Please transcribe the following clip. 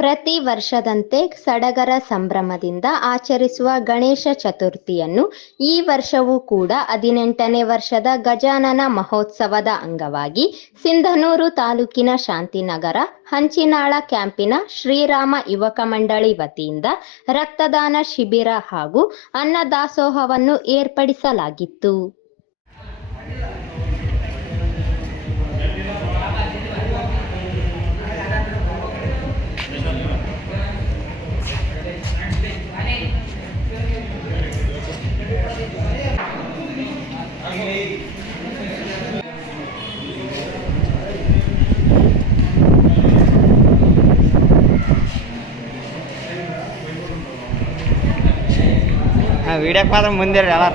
ಪ್ರತಿ ವರ್ಷದಂತೆ ಸಡಗರ ಸಂಭ್ರಮದಿಂದ ಆಚರಿಸುವ ಗಣೇಶ ಚತುರ್ಥಿಯನ್ನು ಈ ವರ್ಷವೂ ಕೂಡ 18ನೇ ವರ್ಷದ ಗಜಾನನ ಮಹೋತ್ಸವದ ಅಂಗವಾಗಿ ಸಿಂಧನೂರು ತಾಲೂಕಿನ ಶಾಂತಿನಗರ ಹಂಚಿನಾಳ ಕ್ಯಾಂಪಿನ ಶ್ರೀರಾಮ ಯುವಕ ಮಂಡಳಿ ವತಿಯಿಂದ ರಕ್ತದಾನ ಶಿಬಿರ ಹಾಗೂ ಅನ್ನದಾಸೋಹವನ್ನು ಏರ್ಪಡಿಸಲಾಗಿತ್ತು. ವಿಡಿಯೋಕ್ಕೆ ಮಾತ್ರ ಮುಂದೆ ಎಲ್ಲ